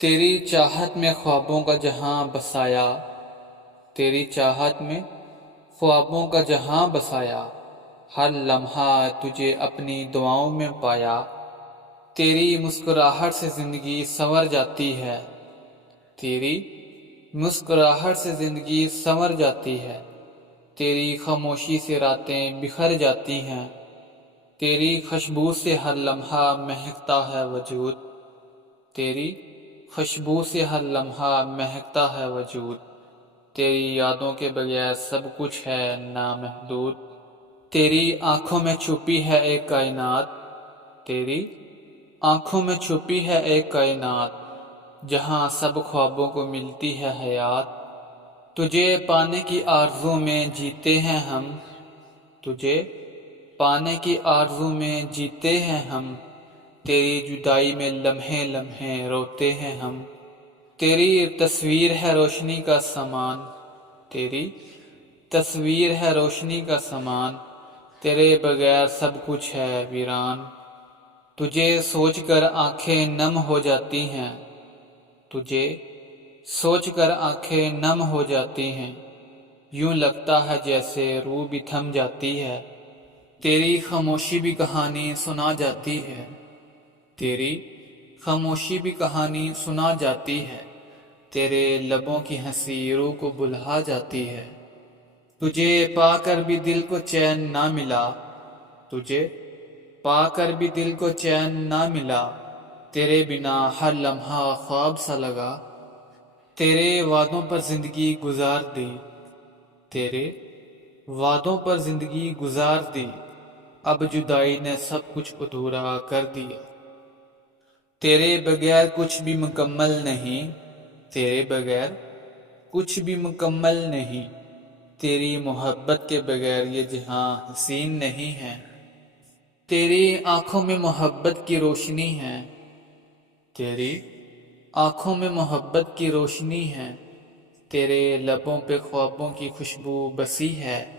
تیری چاہت میں خوابوں کا جہاں بسایا، تیری چاہت میں خوابوں کا جہاں بسایا، ہر لمحہ تجھے اپنی دعاؤں میں پایا۔ تیری مسکراہٹ سے زندگی سنور جاتی ہے، تیری مسکراہٹ سے زندگی سنور جاتی ہے، تیری خاموشی سے راتیں بکھر جاتی ہیں، تیری خوشبو سے ہر لمحہ مہکتا ہے وجود، تیری خوشبو سے ہر لمحہ مہکتا ہے وجود، تیری یادوں کے بغیر سب کچھ ہے نامحدود۔ تیری آنکھوں میں چھپی ہے ایک کائنات، تیری آنکھوں میں چھپی ہے ایک کائنات، جہاں سب خوابوں کو ملتی ہے حیات۔ تجھے پانے کی آرزو میں جیتے ہیں ہم، تجھے پانے کی آرزو میں جیتے ہیں ہم، تیری جدائی میں لمحے لمحے روتے ہیں ہم۔ تیری تصویر ہے روشنی کا سامان، تیری تصویر ہے روشنی کا سامان، تیرے بغیر سب کچھ ہے ویران۔ تجھے سوچ کر آنکھیں نم ہو جاتی ہیں، تجھے سوچ کر آنکھیں نم ہو جاتی ہیں، یوں لگتا ہے جیسے روح بھی تھم جاتی ہے۔ تیری خاموشی بھی کہانی سنا جاتی ہے، تیری خاموشی بھی کہانی سنا جاتی ہے، تیرے لبوں کی ہنسی روح کو بلہا جاتی ہے۔ تجھے پا کر بھی دل کو چین نہ ملا، تجھے پا کر بھی دل کو چین نہ ملا، تیرے بنا ہر لمحہ خواب سا لگا۔ تیرے وعدوں پر زندگی گزار دی، تیرے وعدوں پر زندگی گزار دی، اب جدائی نے سب کچھ ادھورا کر دیا۔ تیرے بغیر کچھ بھی مکمل نہیں، تیرے بغیر کچھ بھی مکمل نہیں، تیری محبت کے بغیر یہ جہاں حسین نہیں ہے۔ تیری آنکھوں میں محبت کی روشنی ہے، تیری آنکھوں میں محبت کی روشنی ہے، تیرے لبوں پہ خوابوں کی خوشبو بسی ہے۔